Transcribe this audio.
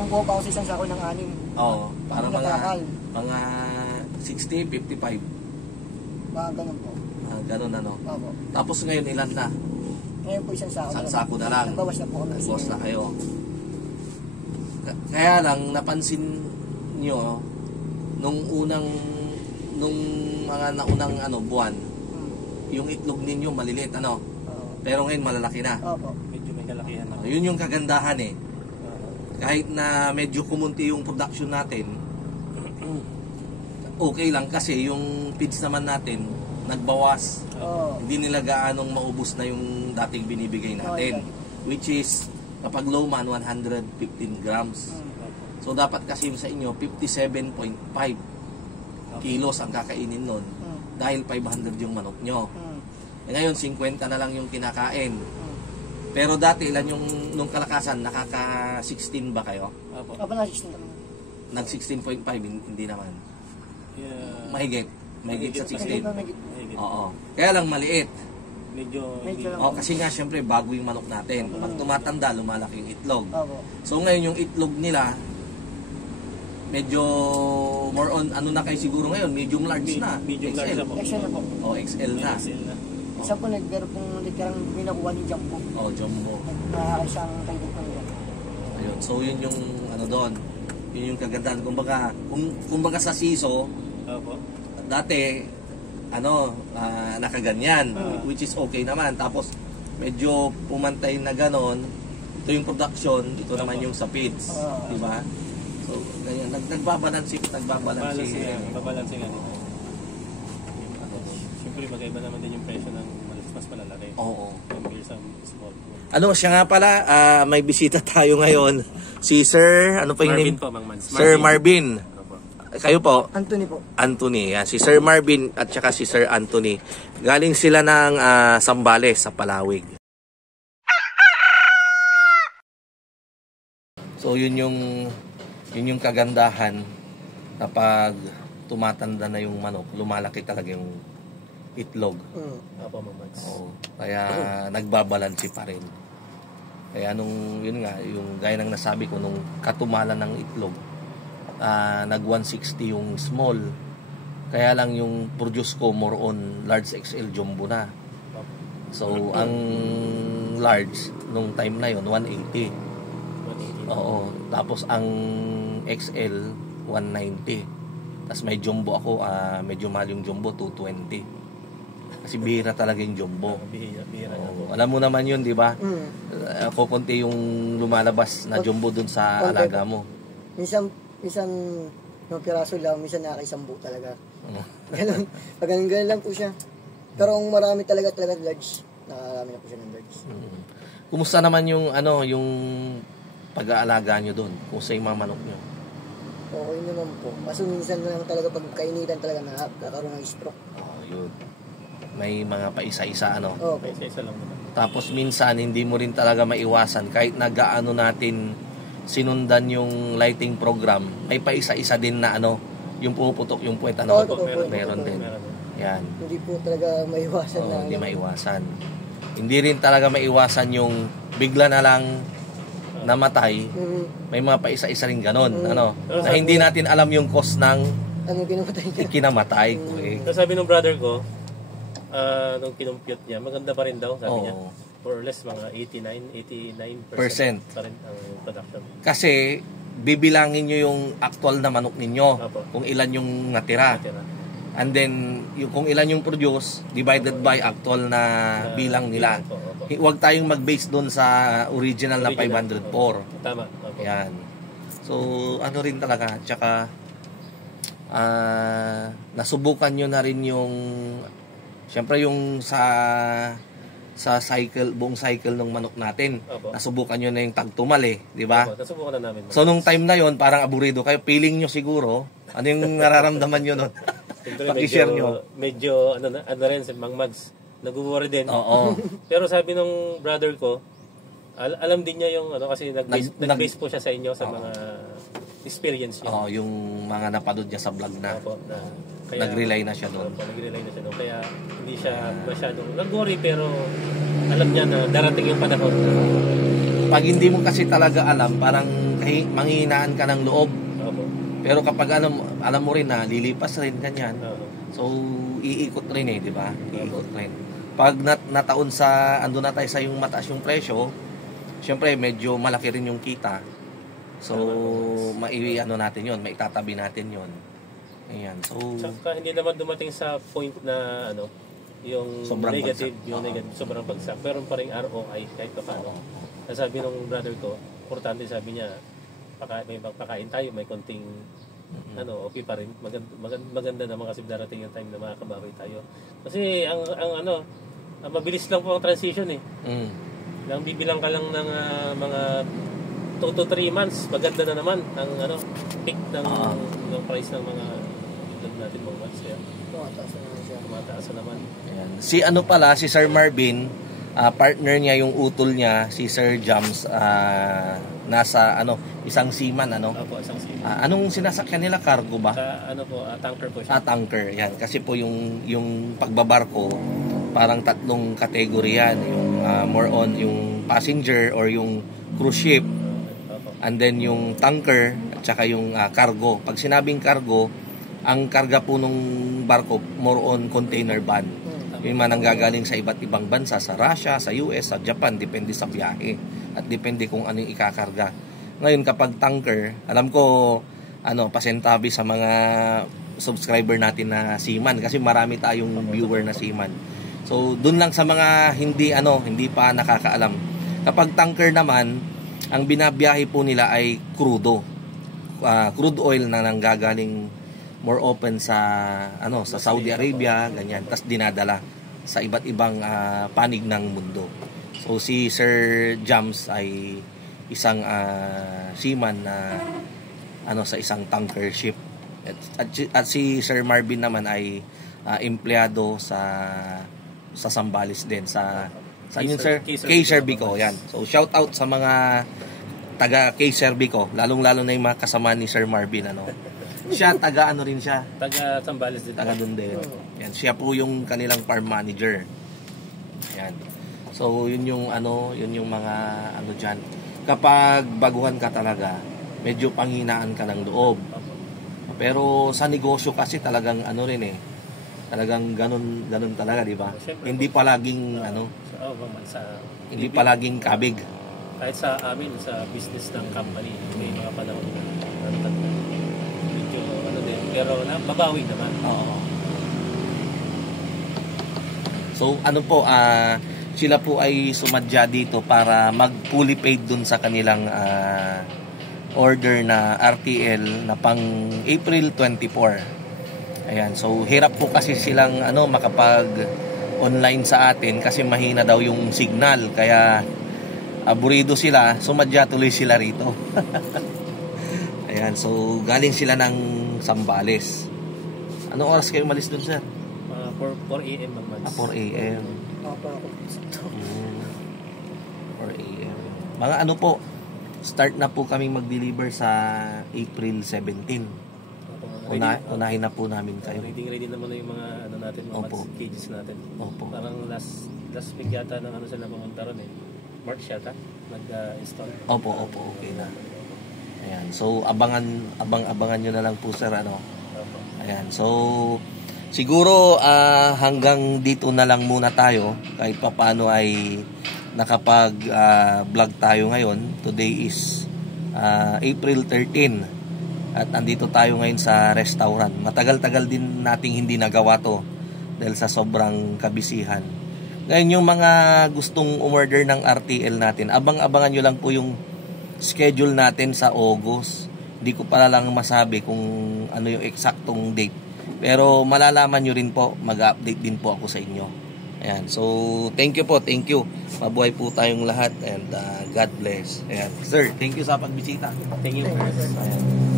kumukuha pa ako sa isang sako ng 6. Oo, para Nakakal. mga 60, 55. Mga ganun po. Ganun ano. Opo. Tapos ngayon ilan na? Ngayon po isang sako. Isang sako na lang. Nagbawas na po kami. Nagbawas na kayo. Kaya lang, napansin nyo, nung mga naunang buwan, yung itlog ninyo maliliit, ano? Pero ngayon malalaki na. Opo. Medyo may kalakihan na. Yun yung kagandahan eh. Kahit na medyo kumunti yung production natin, okay lang kasi yung feeds naman natin nagbawas. Hindi nila gaanong maubos na yung dating binibigay natin. Which is, kapag low man, 115 grams. So dapat kasi sa inyo, 57.5 kilos ang kakainin nun. Dahil 500 yung manok nyo. Ngayon, 50 na lang yung kinakain. Pero dati, ilan yung nung kalakasan, nakaka-16 ba kayo? Opo, na-16 naman. Nag-16.5, hindi naman. Yeah. Mahigit sa 16. Mahigit. Oo. Kaya lang maliit. Medyo lang. Kasi nga, syempre, bago yung manok natin. Pag tumatanda, lumalaki yung itlog. Opo. So ngayon, yung itlog nila, medyo more on, na kayo siguro ngayon, medium large na. Medium large na po. XL na po. O, XL na. Isa po nagkaroon pong literang binakuha ni Jumbo. O, jumbo. Na isang kaibigan nila. Ayun. So yun yung doon. Yun yung kagandahan. Kumbaga sa siso, dati nakaganyan, which is okay naman. Tapos medyo pumantay na ganon. Ito yung production, ito naman yung sa feeds, di ba? So ganyan, nagbabalancing nga nito. Siyempre magkaiba naman din yung presyo ng mas malalaki. Oo. Compared sa small. Siya nga pala, may bisita tayo ngayon. Si Sir, ano pa yung Marvin name? po, Mang Mans. Sir Marvin. Kayo po? Anthony po. Anthony. Yan. Si Sir Marvin at saka si Sir Anthony. Galing sila ng Sambales sa Palawig. So yun yung kagandahan na pag tumatanda na yung manok, lumalaki talaga yung itlog. Apo, Mang Mans. Oo. Kaya nagbabalansi pa rin. Kaya yun nga, yung gaya ng nasabi ko, nung katumalan ng itlog, nag 160 yung small. Kaya lang yung produce ko more on large XL jumbo na. So ang large nung time na yon 180. Oo. Tapos ang XL 190. Tapos may jumbo ako, medyo mahal yung jumbo, 220. Kasi bihira talaga yung jumbo. Bihira na po. Alam mo naman yun, di ba? Kukunti yung lumalabas na jumbo dun sa alaga mo. Minsan yung piraso lang, minsan nakaka-10 talaga. Ganun. Pag ganun lang po siya. Pero kung marami talaga large, nakarami na po siya ng large. Kumusta naman yung yung pag-aalaga nyo doon? Kumusta yung mga manok nyo? Okay naman po. Kaso minsan lang talaga pag kainitan talaga nakakaroon ng stroke. Yun. May mga paisa-isa Okay. Paisa-isa lang naman. Tapos minsan hindi mo rin talaga maiwasan kahit nagaano natin sinundan yung lighting program, may paisa-isa din na yung pumuputok yung puwet meron din. Yan. Hindi po talaga maiwasan na. Hindi maiwasan. Hindi rin talaga maiwasan yung bigla na lang namatay. May mga paisa-isa rin ganon, na hindi natin alam yung cause ng kinamatay. So, sabi ng brother ko, nung kinumpute niya, maganda pa rin daw, sabi niya. More or less, mga 89% pa rin ang production. Kasi, bibilangin nyo yung actual na manok ninyo, kung ilan yung natira. And then, kung ilan yung produce, divided by actual na bilang nila. Huwag tayong mag-base doon sa original na 504. Tama. Yan. So, rin talaga. Tsaka, nasubukan nyo na rin yung, syempre yung sa buong cycle ng manok natin. Nasubukan nyo na yung tagtumal di ba? Nasubukan na namin. So, nung time na yon parang aburido kayo. Feeling nyo siguro, ano yung nararamdaman nyo nun? Pag-share nyo. Medyo, rin, si Mang Mads, nag-worry din. Oo. Pero sabi nung brother ko, alam din niya yung, kasi nag-base po siya sa inyo sa mga experience niya. Yung mga napanood niya sa vlog na. Kaya, nag-rely na siya doon. Nag-rely na siya doon. Kaya hindi siya masyadong nag-worry, pero alam niya na darating yung panahon. Pag hindi mo kasi talaga alam, parang manghihinaan ka ng loob. Opo. Pero kapag alam mo rin na lilipas rin ganyan. Oo. So iikot rin di ba? Iikot rin. Pag nataon sa ando na tayo sa yung mataas yung presyo, syempre medyo malaki rin yung kita. So natin 'yon, maitatabi natin 'yon. Ayan. So saka hindi naman dumating sa point na yung sobrang negative, bagsak. yung negative sobrang bagsak. Pero pa ring ROI kahit paano. Sabi nung brother ko, importante sabi niya, may pagpakain tayo, may konting okay pa rin. Maganda naman kasi darating yung time na makakabawi tayo. Kasi ang mabilis lang po ang transition Nang bibilang ka lang ng mga 2 to 3 months, maganda na naman ang peak ng price ng mga itlog natin mga months. Kaya tumataas na naman. Ayan. Si Sir Marvin, partner niya yung utol niya, si Sir Jams, nasa isang seaman Opo, isang seaman. Anong sinasakyan nila, cargo ba? Tanker po siya. Tanker. Yan kasi po yung pagbabarko parang 3 kategory yan, yung more on yung passenger or yung cruise ship, and then yung tanker at saka yung cargo. Pag sinabing cargo, ang karga po nung barko more on container van. Yung man ang gagaling sa iba't ibang bansa, sa Russia, sa US, sa Japan, depende sa biyahe at depende kung ano yung ikakarga. Ngayon kapag tanker, alam ko pasentabi sa mga subscriber natin na seaman kasi marami tayong viewer na seaman. So doon lang sa mga hindi pa nakakaalam. Kapag tanker naman, ang binabiyahe po nila ay crude oil na nanggagaling more open sa sa Saudi Arabia, ganyan, tas dinadala sa iba't ibang panig ng mundo. So si Sir Jams ay isang seaman na sa isang tanker ship. At si Sir Marvin naman ay empleyado sa Zambales din sa yun, Sir K-Sir Bico, yan. So shout out sa mga taga K-Sir Bico, lalong-lalo na yung mga kasama ni Sir Marvin siya taga rin siya. Taga Zambales din. Taga doon din. Yan, siya po yung kanilang farm manager. Yan. So yun yung mga diyan. Kapag baguhan ka talaga, medyo panghinaan ka ng loob. Pero sa negosyo kasi talagang talagang ganun talaga, di ba? Hindi palaging hindi palaging kabig. Kahit sa amin sa business ng company, may mga panahon na medyo pero babawi naman. Oo. So sila po ay sumadya dito para mag-fully paid dun sa kanilang order na RTL na pang April 24. Ayan, so hirap po kasi silang makapag online sa atin kasi mahina daw yung signal, kaya aburido sila, sumadya tuloy sila rito. Ayan, so galing sila ng Zambales. Anong oras kayo umalis dun, sir? 4 a.m. 4 a.m. 4 a.m. Mga po, start na po kaming mag-deliver sa April 17. Unahin na po namin kayo. Ready naman na yung mga natin, mga cages natin. Opo. Parang last week yata ng sila pumunta ron March yata nag-install. Opo, okay na. Ayan, so abangan nyo na lang po, sir, Ayan, so siguro hanggang dito na lang muna tayo, kahit papaano ay nakapag-vlog tayo ngayon. Today is April 13 at andito tayo ngayon sa restaurant. Matagal-tagal din nating hindi nagawa to dahil sa sobrang kabisihan. Ngayon yung mga gustong umorder ng RTL natin, abangan nyo lang po yung schedule natin sa August. Hindi ko pala lang masabi kung ano yung eksaktong date, pero malalaman nyo rin po, mag-update din po ako sa inyo. Ayan, so thank you. Mabuhay po tayong lahat and God bless. Ayan, sir, thank you sa pagbisita. Thank you. Ayan.